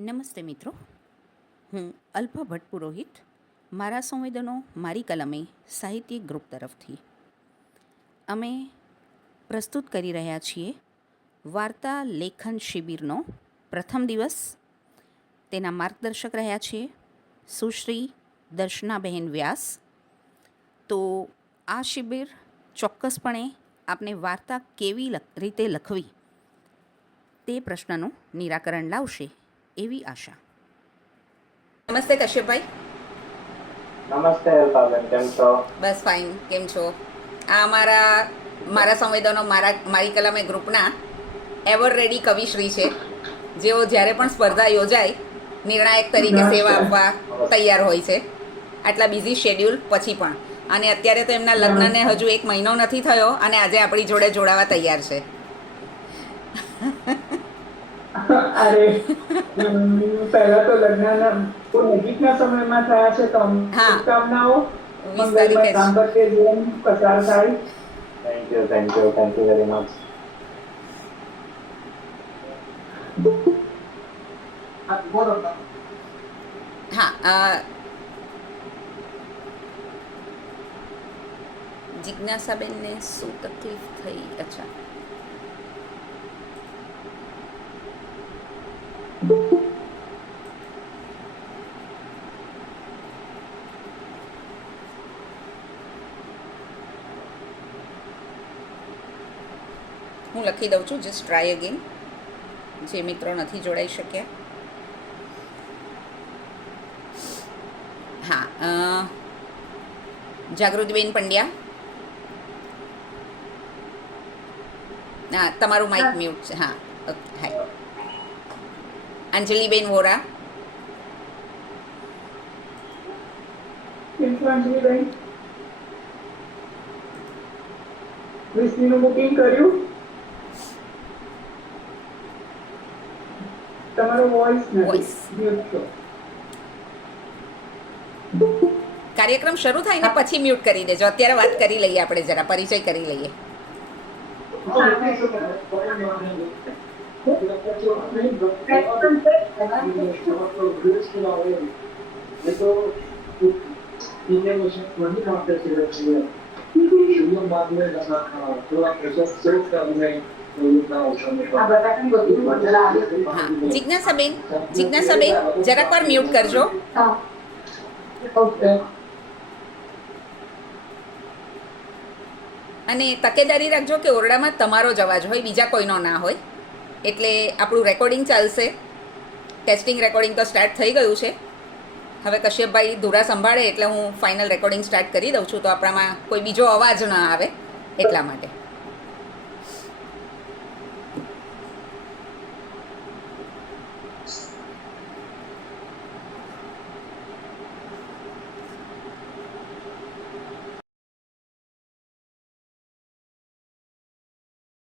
નમસ્તે મિત્રો. હું અલ્પા ભટ્ટ પુરોહિત. મારા સંવેદનો મારી કલમે સાહિત્યિક ગ્રુપ તરફથી. અમે પ્રસ્તુત કરી રહ્યા છીએ વાર્તા લેખન શિબિરનો પ્રથમ દિવસ. તેના માર્ગદર્શક રહ્યા છીએ સુશ્રી દર્શનાબહેન વ્યાસ. તો આ શિબિર ચોક્કસપણે આપને વાર્તા કેવી રીતે લખવી તે પ્રશ્નનું નિરાકરણ લાવશે. એવી આશા. નમસ્તે કશ્યપભાઈ. નમસ્તે અલ્પાબેન કેમ છો? બસ ફાઇન કેમ છો? આ અમારા મારા સંવેદનો મારા મારી કલામે ગ્રુપના એવર રેડી કવિશ્રી છે. જેઓ જ્યારે પણ સ્પર્ધા યોજાય નિર્ણાયક તરીકે સેવા આપવા તૈયાર હોય છે. આટલા બિઝી શેડ્યુલ પછી પણ. અને અત્યારે તો એમના લગ્નને હજુ એક મહિનો નથી થયો અને આજે આપણી જોડે જોડાવા તૈયાર છે. અરે પહેલા તો લગ્નના કોઈ નજીકના સમયમાં થયા છે તો શુભકામનાઓ. તારીખે દાંપત્ય જીવન પસાર થાય. Thank you thank you thank you very much હા જિજ્ઞાસાબેનને શું તકલીફ થઈ? અચ્છા. હું લખી દઉં છું જસ્ટ ટ્રાય અગેન જે મિત્રો નથી જોડાઈ શક્યા. હા જાગૃતિબેન પંડ્યા. હા તમારું માઇક મ્યુટ છે. હા ઓકે હાય અંજલિબેન વોરા અંજલિબેન બુકિંગ કર્યું. તમારો વોઇસ નથી. કાર્યક્રમ શરૂ થાય ને પછી મ્યુટ કરી દેજો. અત્યારે વાત કરી લઈએ આપણે જરા પરિચય કરી લઈએ. જિજ્ઞાસાબેન જિજ્ઞાસાબેન, જરાક વાર મ્યુટ કરજો. અને તકેદારી રાખજો કે ઓરડામાં તમારો જ અવાજ હોય, બીજા કોઈનો ના હોય. એટલે આપણું રેકોર્ડિંગ ચાલશે. ટેસ્ટિંગ રેકોર્ડિંગ તો સ્ટાર્ટ થઈ ગયું છે. હવે કશ્યપભાઈ ધુરા સંભાળે એટલે હું ફાઇનલ રેકોર્ડિંગ સ્ટાર્ટ કરી દઉં છું. તો આપણામાં કોઈ બીજો અવાજ ન આવે એટલા માટે.